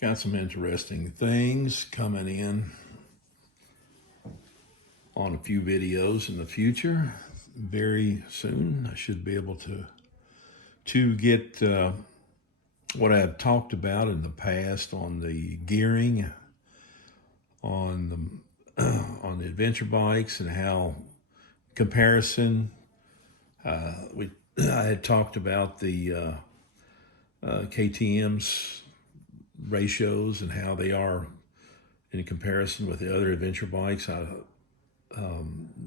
Got some interesting things coming in on a few videos in the future. Very soon, I should be able to get what I've talked about in the past on the gearing, on the on the adventure bikes, and how comparison. We I had talked about the KTM's ratios and how they are in comparison with the other adventure bikes. I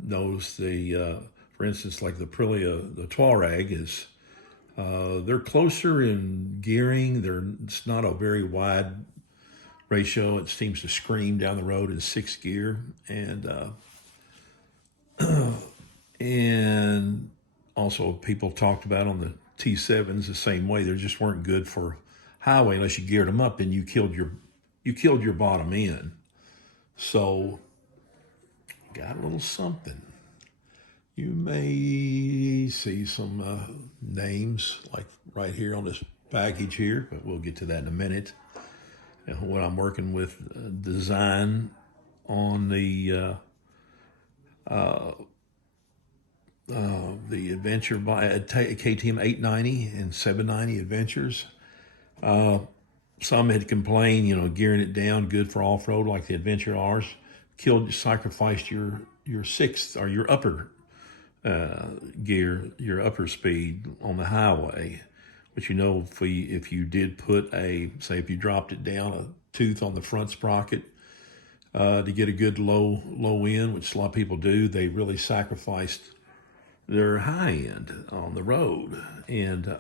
noticed for instance, like the Aprilia, the Touareg is, they're closer in gearing. It's not a very wide ratio. It seems to scream down the road in sixth gear, and also people talked about on the T7s the same way. They just weren't good for highway unless you geared them up, and you killed your bottom end. So got a little something. You may see some names like right here on this package here, but we'll get to that in a minute. And what I'm working with, design on the adventure by KTM 890 and 790 adventures. Some had complained, gearing it down, good for off-road like the Adventure R's, sacrificed your sixth or your upper gear, your upper speed on the highway. But if you did put if you dropped it down a tooth on the front sprocket to get a good low end, which a lot of people do, they really sacrificed their high end on the road. And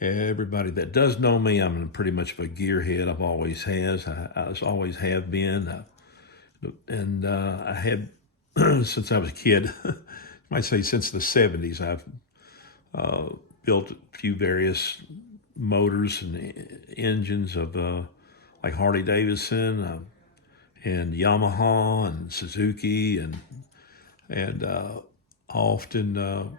everybody that does know me, I'm pretty much of a gearhead. I've always always have been, and I had since I was a kid. I might say since the '70s, I've built a few various motors and engines of like Harley Davidson and Yamaha and Suzuki and often.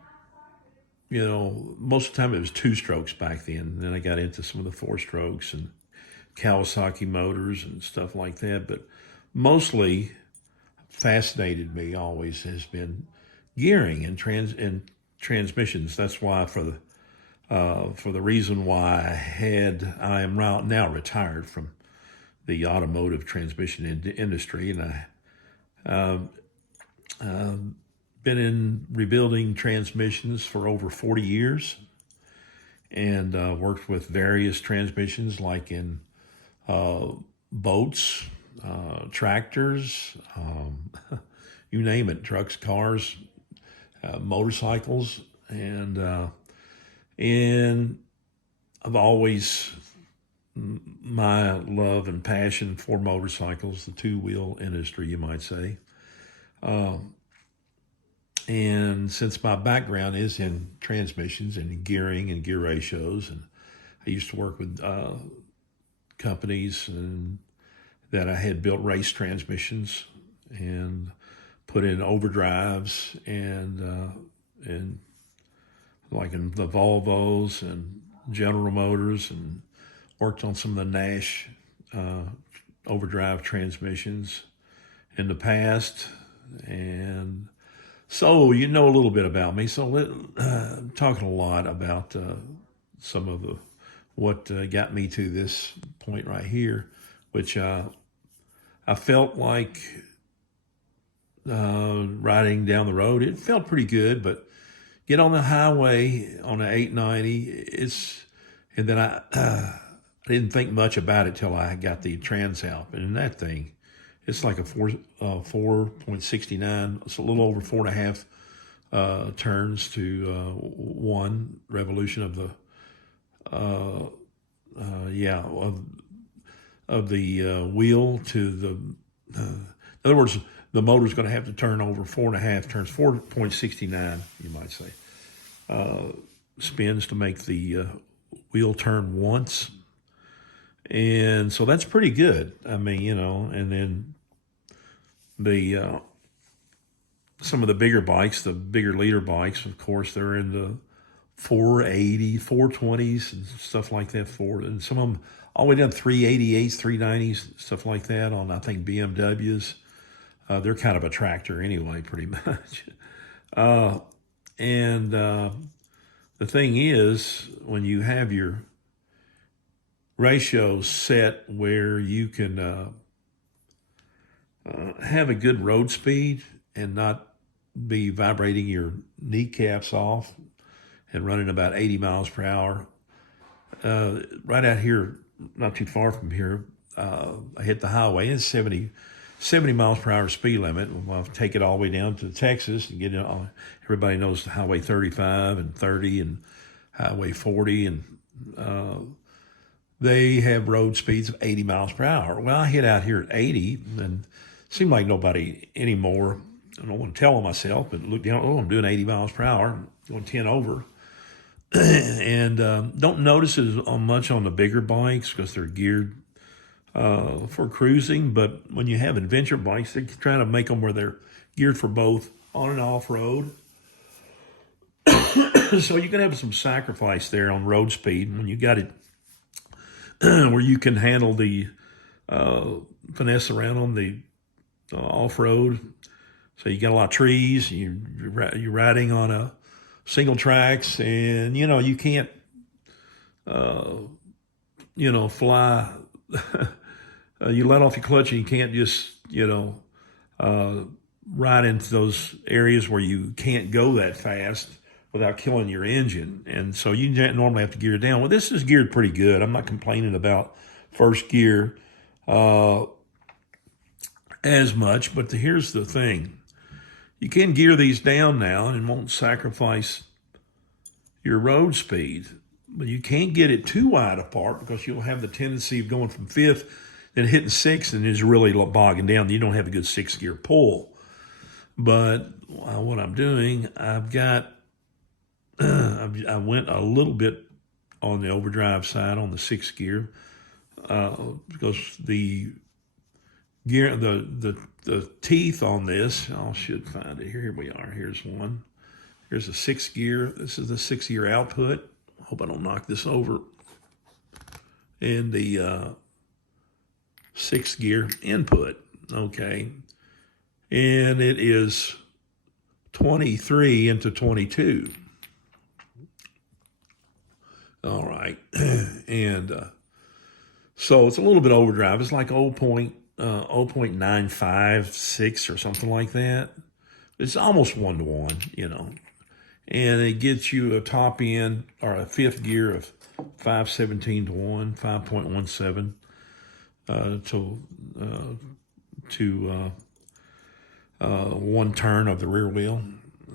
Most of the time it was two strokes back then. Then I got into some of the four strokes and Kawasaki motors and stuff like that. But mostly fascinated me always has been gearing and transmissions. That's why for the reason why I am now retired from the automotive transmission industry, and I been in rebuilding transmissions for over 40 years, and worked with various transmissions like in boats, tractors, you name it, trucks, cars, motorcycles, and I've always my love and passion for motorcycles, the two-wheel industry, you might say. And since my background is in transmissions and gearing and gear ratios, and I used to work with companies that I had built race transmissions and put in overdrives and like in the Volvos and General Motors, and worked on some of the Nash overdrive transmissions in the past. And so you know a little bit about me. So I'm talking a lot about some of what got me to this point right here, which I felt like riding down the road. It felt pretty good, but get on the highway on an 890. And then I didn't think much about it till I got the Transalp, and in that thing, it's like a 4.69. It's a little over 4.5 turns to one revolution of the wheel to the. In other words, the motor's going to have to turn over 4.5 turns, 4.69, you might say, spins to make the wheel turn once. And so that's pretty good. I mean, and then some of the bigger bikes, the bigger leader bikes, of course, they're in the 480, 420s and stuff like that. And some of them all the way down 388s, 390s, stuff like that on, I think, BMWs. They're kind of a tractor anyway, pretty much. Uh, and the thing is, when you have your ratios set where you can have a good road speed and not be vibrating your kneecaps off and running about 80 miles per hour. Right out here, not too far from here, I hit the highway. It's 70 miles per hour speed limit. I'll take it all the way down to Texas and get it on. Everybody knows the Highway 35 and 30 and Highway 40, and they have road speeds of 80 miles per hour. Well, I hit out here at 80, and it seemed like nobody anymore. I don't want to tell on myself, but look down, oh, I'm doing 80 miles per hour, going 10 over. And don't notice it much on the bigger bikes because they're geared for cruising. But when you have adventure bikes, they're trying to make them where they're geared for both on and off road. So you can have some sacrifice there on road speed when you got it where you can handle the finesse around on the off-road. So you got a lot of trees, you're riding on a single tracks, and you can't fly. You let off your clutch and you can't just ride into those areas where you can't go that fast without killing your engine. And so you normally have to gear down. Well, this is geared pretty good. I'm not complaining about first gear as much, but here's the thing. You can gear these down now and it won't sacrifice your road speed, but you can't get it too wide apart because you'll have the tendency of going from fifth and hitting sixth and is really bogging down. You don't have a good 6-gear pull. But what I'm doing, I've got, I went a little bit on the overdrive side on the 6th gear because the gear, the teeth on this, I should find it. Here we are. Here's one. Here's a 6th gear. This is the 6-gear output. Hope I don't knock this over. And the 6th gear input. Okay. And it is 23 into 22. All right. And so it's a little bit overdrive. It's like 0.956 or something like that. It's almost 1-to-1, And it gets you a top end or a 5th gear of 517 to 1, 5.17 to one turn of the rear wheel.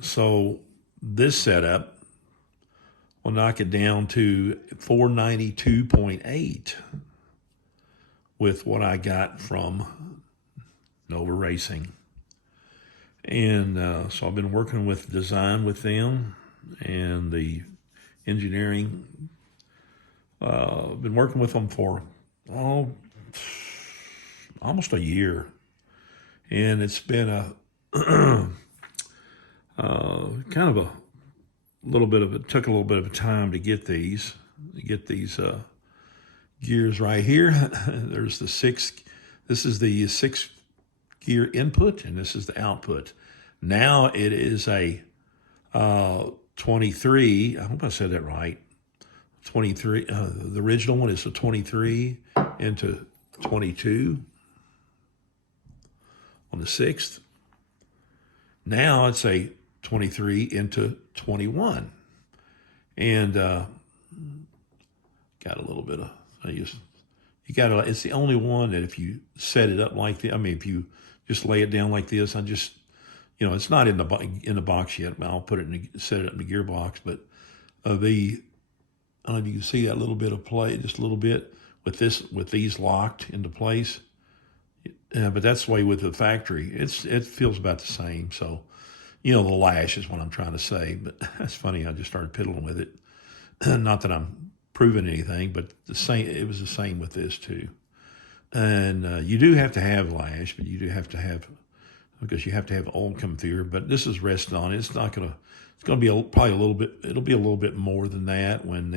So this setup will knock it down to 492.8 with what I got from Nova Racing. And so I've been working with design with them and the engineering. I've been working with them for almost a year. And it's been a kind of a little bit of it took a little bit of time to get these gears right here. There's the 6th. This is the 6th gear input, and this is the output. Now it is a 23. I hope I said that right. 23. The original one is a 23 into 22 on the 6th. Now it's a 23 into 21. And got a little bit of, it's the only one that if you set it up like this, if you just lay it down like this, it's not in the box yet. I'll put it set it up in the gearbox, but I don't know if you can see that little bit of play, just a little bit with these locked into place. But that's the way with the factory. It feels about the same. So, the lash is what I'm trying to say. But that's funny. I just started piddling with it. Not that I'm proving anything, but the same. It was the same with this too. And you do have to have lash, but you do have to have because you have to have oil come through. But this is resting on it. It's not gonna. It's gonna be probably a little bit. It'll be a little bit more than that when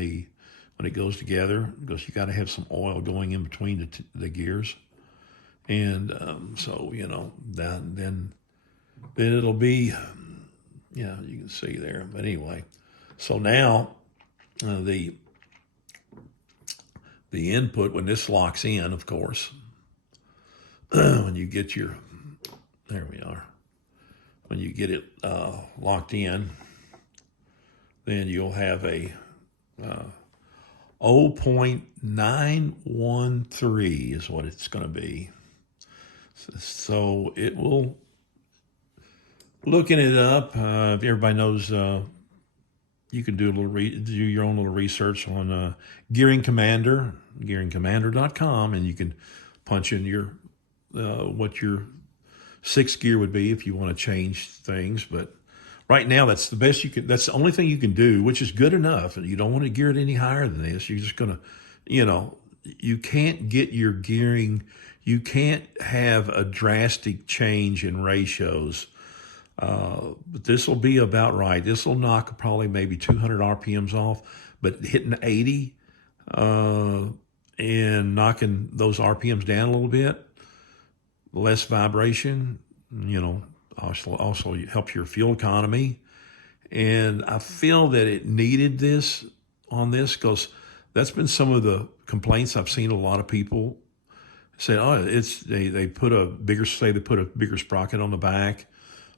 it goes together, because you got to have some oil going in between the gears. And so then it'll be, yeah, you can see there. But anyway, so now the input, when this locks in, of course, when you get your, there we are, when you get it locked in, then you'll have a 0.913 is what it's going to be. So it will, looking it up, if everybody knows, you can do a little do your own little research on Gearing Commander, gearingcommander.com, and you can punch in your what your sixth gear would be if you want to change things. But right now, that's the best you can. That's the only thing you can do, which is good enough. And you don't want to gear it any higher than this. You're just gonna, you can't get your gearing. You can't have a drastic change in ratios. But this will be about right. This will knock probably maybe 200 RPMs off, but hitting 80 and knocking those RPMs down a little bit, less vibration, also helps your fuel economy. And I feel that it needed this on this, because that's been some of the complaints I've seen. A lot of people say, oh, they put a bigger sprocket on the back,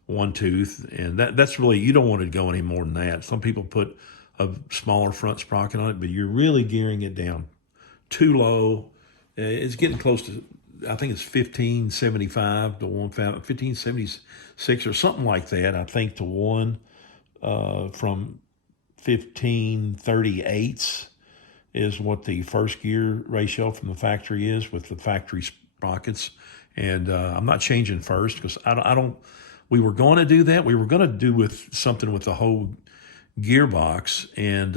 one tooth, and that's really, you don't want it to go any more than that. Some people put a smaller front sprocket on it, but you're really gearing it down too low. It's getting close to, I think it's 1575 to 1576 or something like that, I think, to 1 from 1538 is what the first gear ratio from the factory is with the factory sprockets. And I'm not changing first, because I don't, we were going to do that. We were going to do with something with the whole gearbox. And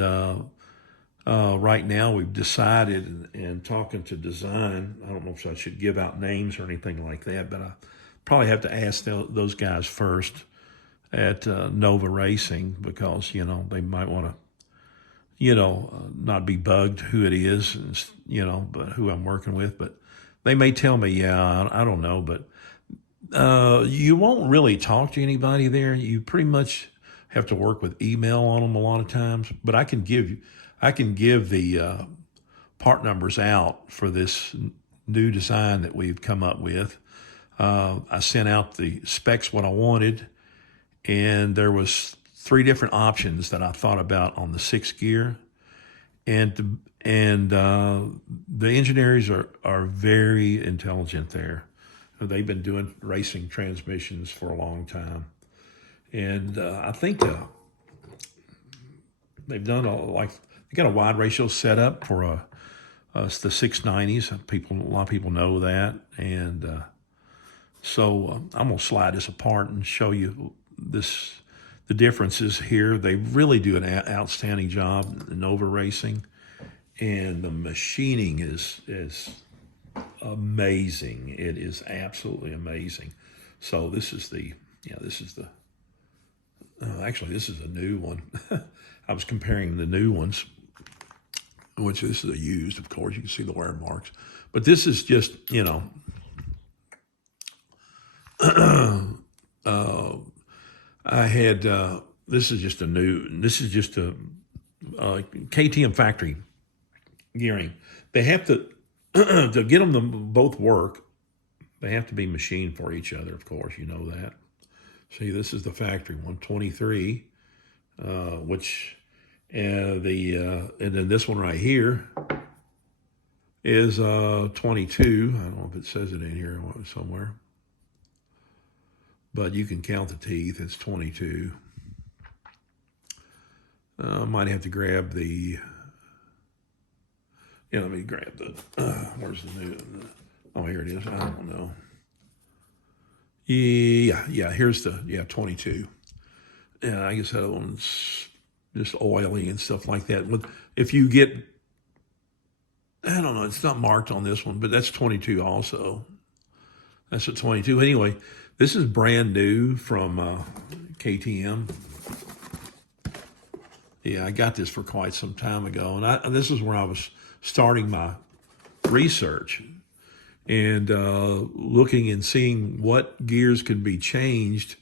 right now we've decided, and talking to design, I don't know if I should give out names or anything like that, but I probably have to ask those guys first at Nova Racing, because, they might want to, not be bugged who it is, but who I'm working with. But they may tell me, yeah, I don't know. But you won't really talk to anybody there. You pretty much have to work with email on them a lot of times. But I can give the part numbers out for this new design that we've come up with. I sent out the specs, what I wanted, and there was 3 different options that I thought about on the 6th gear. And the engineers are very intelligent there. They've been doing racing transmissions for a long time. And I think they've done they got a wide ratio set up for the 690s. A lot of people know that. And so I'm going to slide this apart and show you the differences here. They really do an outstanding job in Nova Racing, and the machining is amazing. It is absolutely amazing. So this is actually this is a new one. I was comparing the new ones, which this is a used, of course. You can see the wear marks, but this is just I had, this is just a KTM factory gearing. They have to, to get them to both work, they have to be machined for each other, of course, you know that. See, this is the factory 123, which, and then this one right here is 22. I don't know if it says it in here somewhere, but you can count the teeth. It's 22. Might have to grab the, let me grab the, where's the new, oh, here it is. I don't know. Yeah, here's 22. Yeah, I guess that one's just oily and stuff like that. If you get, I don't know, it's not marked on this one, but that's 22 also. That's a 22. Anyway, This is brand new from KTM. Yeah, I got this for quite some time ago, and this is where I was starting my research and looking and seeing what gears could be changed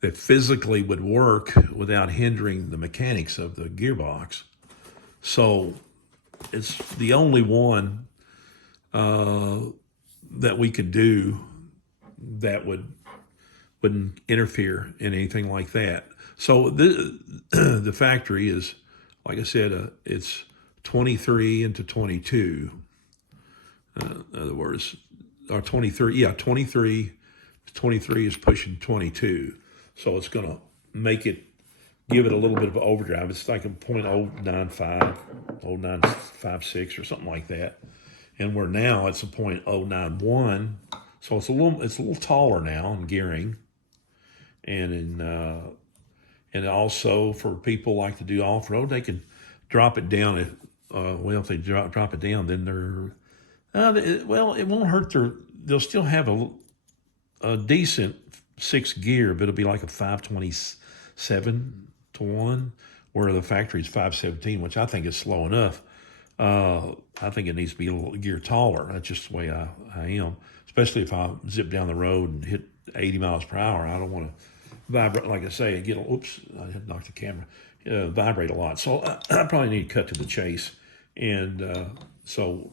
that physically would work without hindering the mechanics of the gearbox. So it's the only one that we could do that wouldn't interfere in anything like that. So the factory is, like I said, it's 23 into 22. In other words, or 23, yeah, 23 is pushing 22. So it's going to make it, give it a little bit of overdrive. It's like a .095, 0.956 or something like that. And where now it's a .091. So it's a little taller now in gearing. And and also for people like to do off-road, they can drop it down. If they drop it down, then it won't hurt they'll still have a decent sixth gear, but it'll be like a 527 to 1, where the factory's 517, which I think is slow enough. I think it needs to be a little gear taller. That's just the way I am, especially if I zip down the road and hit 80 miles per hour. I don't want to vibrate, like I say, oops, I had knocked the camera, vibrate a lot. So I probably need to cut to the chase. And so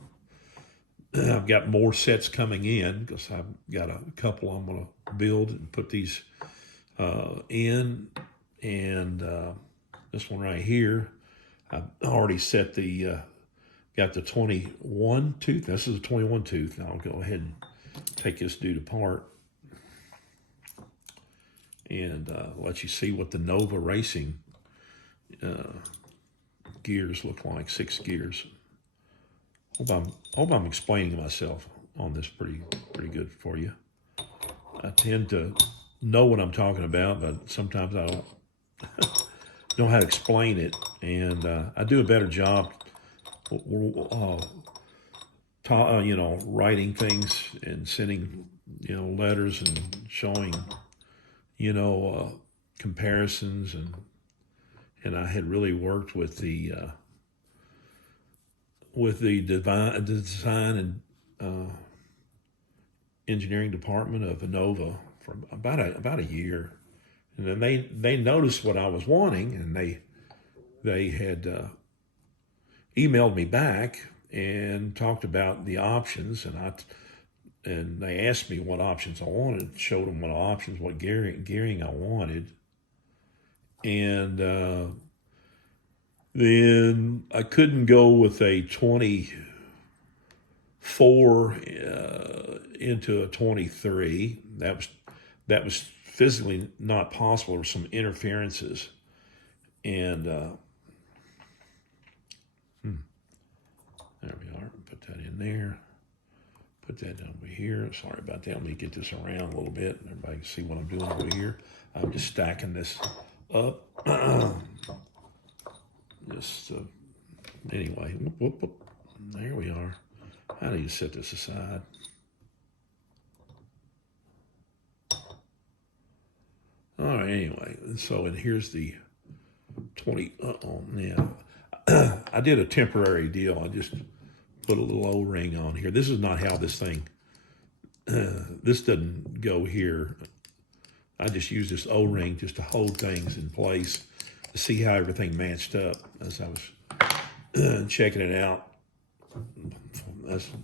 I've got more sets coming in because I've got a couple I'm going to build and put these in. And this one right here, I've already set got the 21 tooth. This is a 21 tooth. I'll go ahead and take this dude apart and let you see what the Nova Racing gears look like, 6 gears. Hope I'm explaining myself on this pretty good for you. I tend to know what I'm talking about, but sometimes I don't know how to explain it, and I do a better job, writing things and sending, letters and showing, comparisons, and I had really worked with the design and engineering department of Innova for about a year, and then they noticed what I was wanting, and they had emailed me back and talked about the options, and they asked me what options I wanted, showed them what gearing I wanted, and then I couldn't go with a 24 into a 23. That was physically not possible. There were some interferences, and there we are. Put that in there. Put that over here. Sorry about that. Let me get this around a little bit. Everybody can see what I'm doing over here. I'm just stacking this up. Just anyway, whoop. There we are. How do you set this aside? All right, anyway, and here's the 20. Yeah. I did a temporary deal. I just put a little O-ring on here. This is not how this thing, this doesn't go here. I just use this O-ring just to hold things in place to see how everything matched up as I was checking it out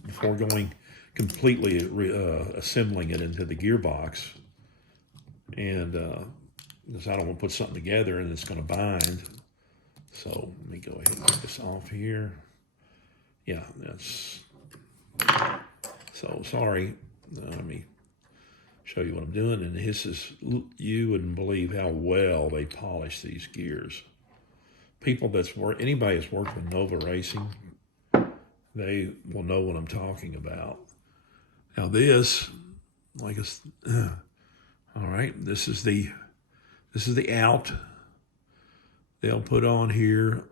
before going completely assembling it into the gearbox. And because I don't want to put something together and it's going to bind. So let me go ahead and get this off here. Yeah, that's, so sorry. Let me show you what I'm doing. And this is, you wouldn't believe how well they polish these gears. Anybody that's worked with Nova Racing, they will know what I'm talking about. Now this, all right, this is the out. They'll put on here.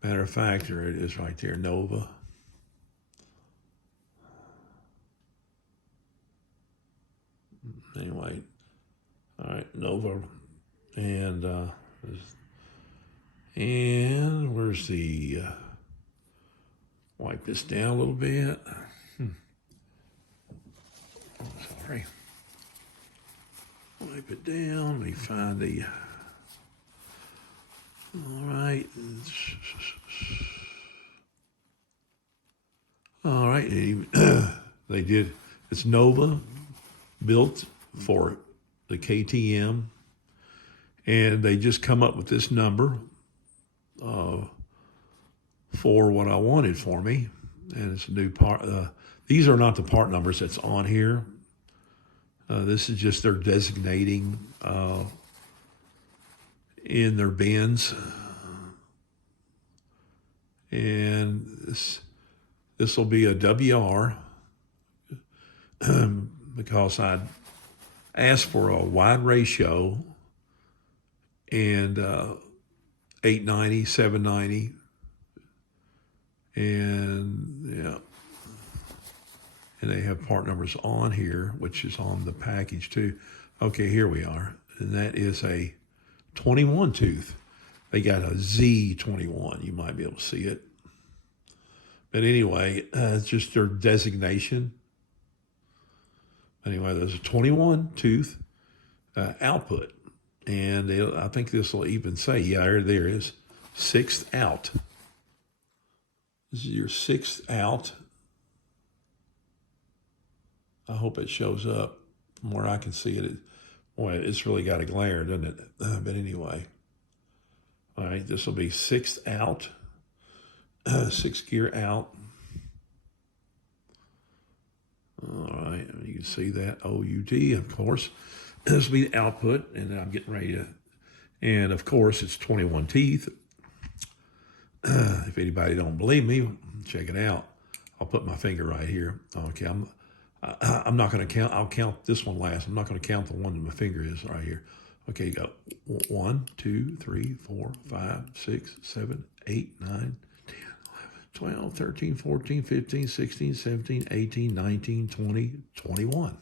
Matter of fact, there it is right there, Nova. Anyway, all right, Nova, and where's the wipe this down a little bit. Sorry. Wipe it down. Let me find the. All right. All right. They did. It's Nova, built for the KTM, and they just come up with this number for what I wanted for me, and it's a new part. These are not the part numbers that's on here. This is just their designating in their bins, and this will be a WR because I asked for a wide ratio and 890, 790, and yeah. And they have part numbers on here, which is on the package too. Okay, here we are. And that is a 21 tooth. They got a Z21. You might be able to see it. But anyway, it's just their designation. Anyway, there's a 21 tooth output. And I think this will even say, yeah, there is, 6th out. This is your 6th out. I hope it shows up from where I can see it. Boy, it's really got a glare, doesn't it? But anyway, all right, this will be 6th out, 6 gear out. All right, you can see that OUD, of course. This will be the output, and I'm getting ready to, and of course, it's 21 teeth. If anybody don't believe me, check it out. I'll put my finger right here. Okay, I'm not going to count. I'll count this one last. I'm not going to count the one that my finger is right here. Okay, you got 1, 2, 3, 4, 5, 6, 7, 8, 9, 10, 11, 12, 13, 14, 15, 16, 17, 18, 19, 20, 21.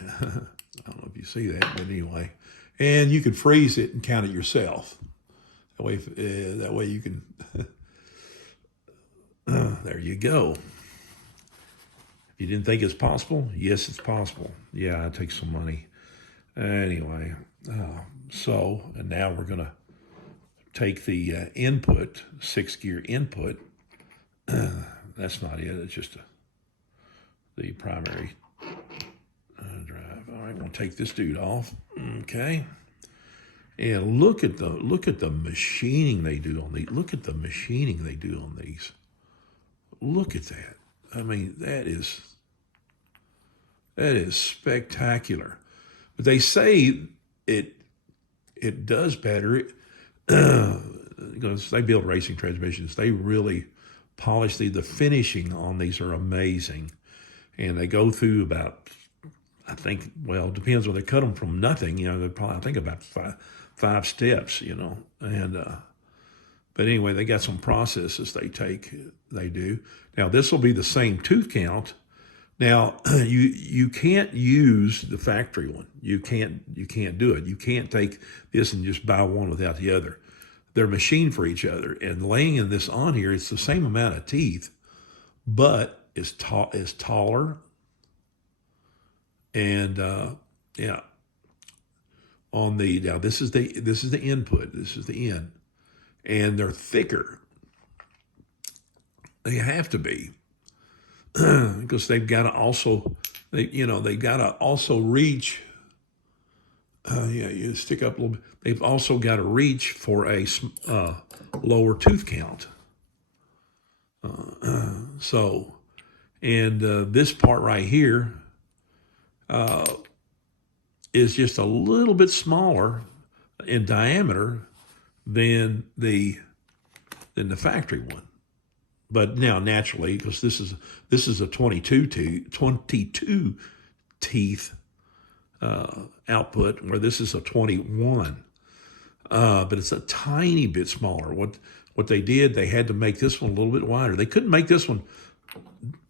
I don't know if you see that, but anyway. And you can freeze it and count it yourself. That way you can, there you go. You didn't think it's possible? Yes, it's possible. Yeah, it takes some money. Anyway, and now we're going to take the input, 6 gear input. That's not it. It's just the primary drive. All right, we're going to take this dude off. Okay. And look at the machining they do on these. Look at the machining they do on these. Look at that. I mean, that is spectacular. But they say it does better because they build racing transmissions. They really polish the finishing on these are amazing. And they go through about, I think, well, it depends when they cut them from nothing. They're probably, I think, about five steps, And but anyway, they got some processes they do. Now, this will be the same tooth count. Now, you can't use the factory one. You can't do it. You can't take this and just buy one without the other. They're machined for each other. And laying in this on here, it's the same amount of teeth, but is taller. And yeah, now this is the input. This is the in, and they're thicker. They have to be because they've got to also reach. You stick up a little bit. They've also got to reach for a lower tooth count. This part right here is just a little bit smaller in diameter than the factory one. But now naturally, because this is a 22 teeth output, where this is a 21, but it's a tiny bit smaller. What they did, they had to make this one a little bit wider. They couldn't make this one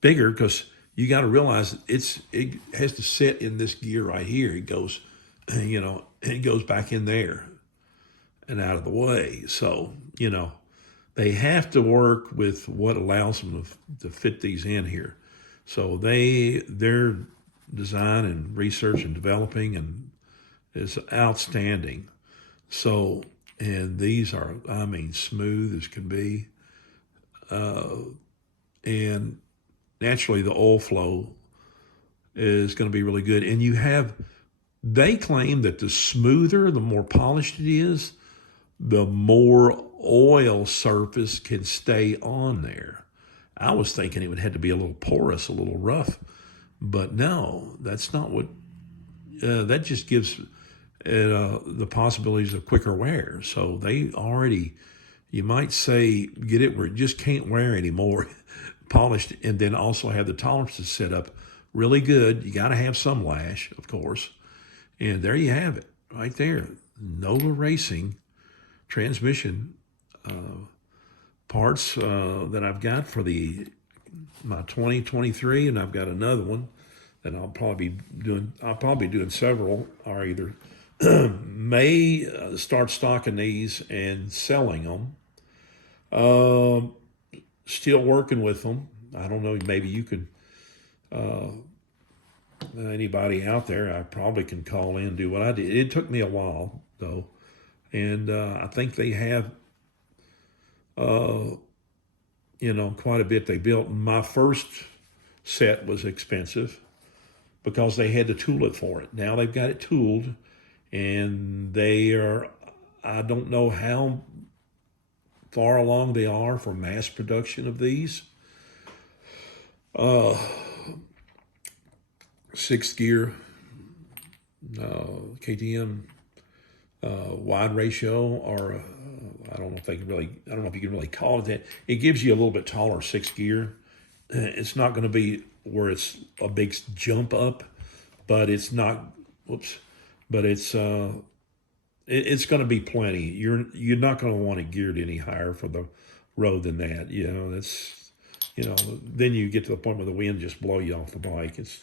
bigger because you got to realize it has to sit in this gear right here. It goes, it goes back in there and out of the way. So, they have to work with what allows them to fit these in here. So their design and research and developing and is outstanding. So, and these are, I mean, smooth as can be. And naturally, the oil flow is going to be really good. And they claim that the smoother, the more polished it is, the more oil surface can stay on there. I was thinking it would have to be a little porous, a little rough, but no, that's not what. That just gives the possibilities of quicker wear. So they already, you might say, get it where it just can't wear anymore, polished, and then also have the tolerances set up really good. You got to have some lash, of course, and there you have it, right there. Nova Racing transmission parts that I've got for my 2023, and I've got another one that I'll probably be doing. I'll probably be doing several, or either may start stocking these and selling them. Still working with them. I don't know. Maybe you could. Anybody out there, I probably can call in and do what I did. It took me a while though, and I think they have quite a bit they built. My first set was expensive because they had to tool it for it. Now they've got it tooled, and I don't know how far along they are for mass production of these. 6-gear KTM wide ratio, or I don't know if you can really call it that. It gives you a little bit taller 6-gear. It's not going to be where it's a big jump up, but it's not. Whoops, but it's going to be plenty. You're not going to want it geared any higher for the road than that. Then you get to the point where the wind just blow you off the bike. It's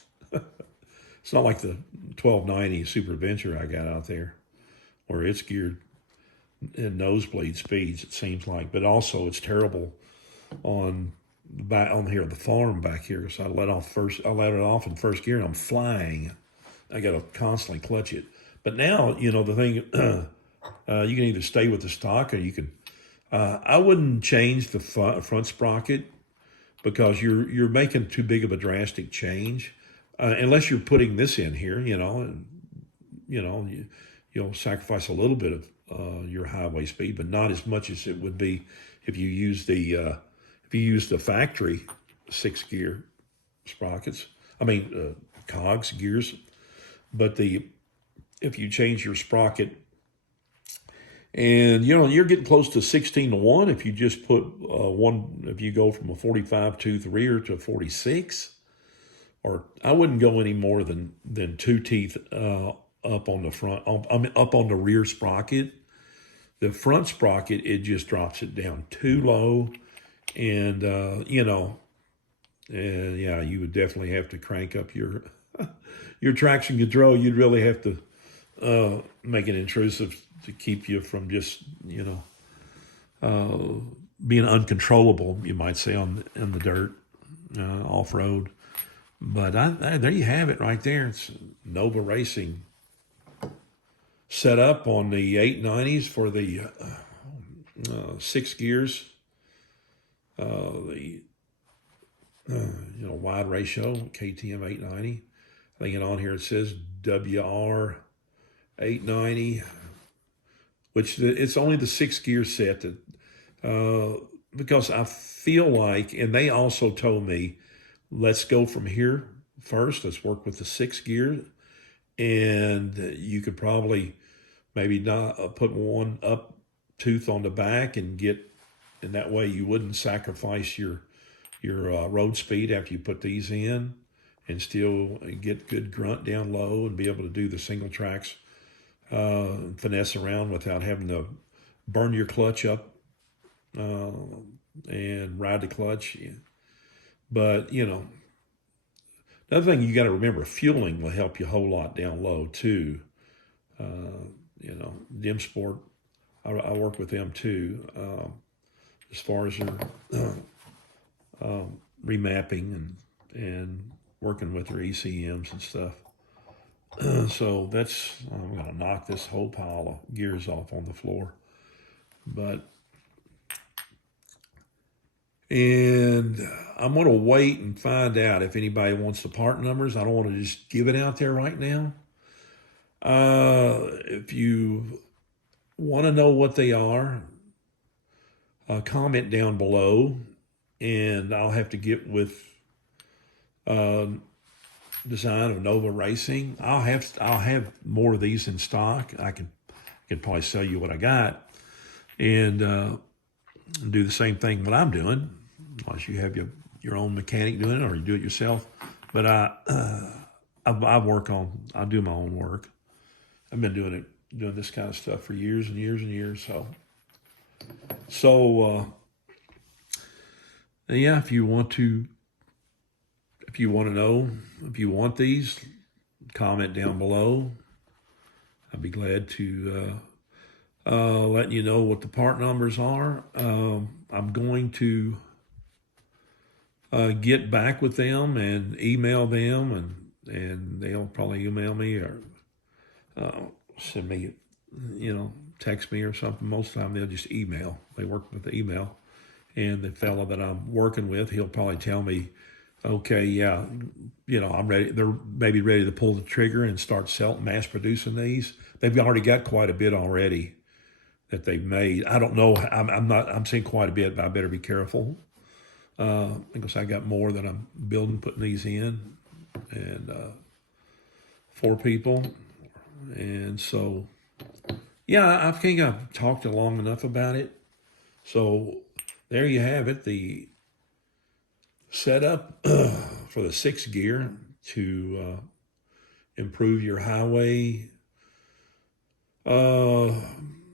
not like the 1290 Super Adventure I got out there, where it's geared in nosebleed speeds, it seems like. But also it's terrible on the farm back here. So I let it off in first gear and I'm flying. I got to constantly clutch it. But now, the thing, you can either stay with the stock or you can, I wouldn't change the front sprocket because you're making too big of a drastic change. Unless you're putting this in here, and you'll sacrifice a little bit of your highway speed, but not as much as it would be if you use the factory 6-gear sprockets. I mean cogs, gears. But if you change your sprocket, and you're getting close to 16-1 if you just put if you go from a 45 tooth rear to a 46. Or I wouldn't go any more than 2 teeth up on the front. Up on the rear sprocket. The front sprocket, it just drops it down too low, and you would definitely have to crank up your your traction control. You'd really have to make it intrusive to keep you from just being uncontrollable. You might say in the dirt, off road. But there you have it right there. It's Nova Racing set up on the 890s for the 6 gears, the wide ratio KTM 890. I think on here it says WR 890, which it's only the 6-gear set that because I feel like, and they also told me, let's go from here first. Let's work with the 6-gear. And you could probably maybe not put one up tooth on the back and that way you wouldn't sacrifice your road speed after you put these in, and still get good grunt down low and be able to do the single tracks, finesse around without having to burn your clutch up and ride the clutch. But, Another thing you got to remember, fueling will help you a whole lot down low too. You know, Dim Sport, I work with them too, as far as their remapping and working with their ECMs and stuff. So that's, I'm going to knock this whole pile of gears off on the floor. And I'm going to wait and find out if anybody wants the part numbers. I don't want to just give it out there right now. If you want to know what they are, comment down below, and I'll have to get with Design of Nova Racing. I'll have more of these in stock. I can probably sell you what I got, and do the same thing what I'm doing, unless you have your own mechanic doing it or you do it yourself. But I do my own work. I've been doing this kind of stuff for years and years and years. So yeah, if you want to know, if you want these, comment down below. I'd be glad to let you know what the part numbers are. I'm going to get back with them and email them, and they'll probably email me or send me, text me or something. Most of the time they'll just email. They work with the email. And the fellow that I'm working with, he'll probably tell me, okay, yeah, I'm ready. They're maybe ready to pull the trigger and start mass producing these. They've already got quite a bit already that they've made. I don't know. I'm seeing quite a bit, but I better be careful. Because I got more that I'm building, putting these in, and 4 people. And so, yeah, I think I've talked long enough about it. So there you have it, the setup for the 6th gear to improve your highway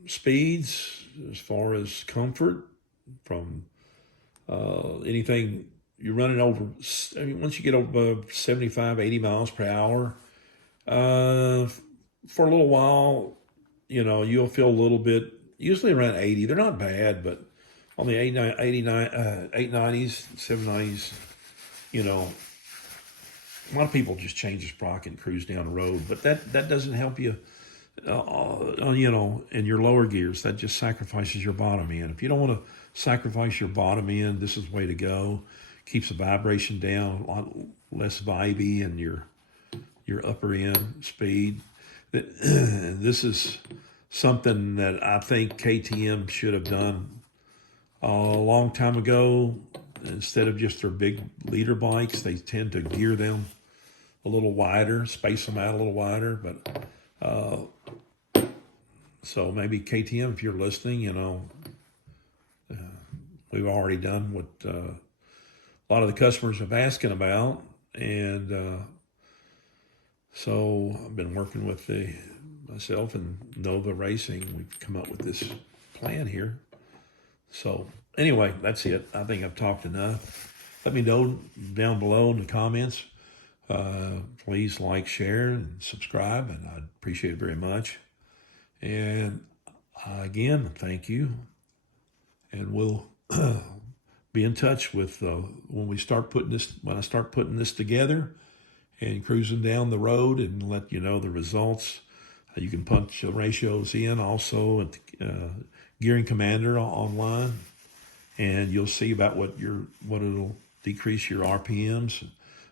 speeds as far as comfort from anything you're running over. I mean, once you get over 75, 80 miles per hour, for a little while, you'll feel a little bit, usually around 80. They're not bad, but on the 890s, 790s, a lot of people just change the sprocket and cruise down the road, but that doesn't help you, in your lower gears. That just sacrifices your bottom end. If you don't want to sacrifice your bottom end, this is the way to go. Keeps the vibration down, a lot less vibey, and your upper end speed. This is something that I think KTM should have done a long time ago. Instead of just their big leader bikes, they tend to gear them a little wider, space them out a little wider. But so maybe KTM, if you're listening, we've already done what a lot of the customers have asking about, and so I've been working with myself and Nova Racing. We've come up with this plan here. So anyway, that's it. I think I've talked enough. Let me know down below in the comments. Please like, share, and subscribe, and I'd appreciate it very much. And again, thank you. And we'll be in touch with when I start putting this together and cruising down the road, and let you know the results. You can punch the ratios in also at the Gearing Commander online, and you'll see about what it'll decrease your RPMs.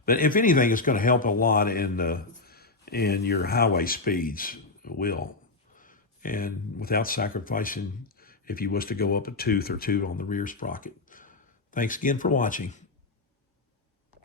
But if anything, it's going to help a lot in your highway speeds. It will, and without sacrificing, if you was to go up a tooth or two on the rear sprocket. Thanks again for watching.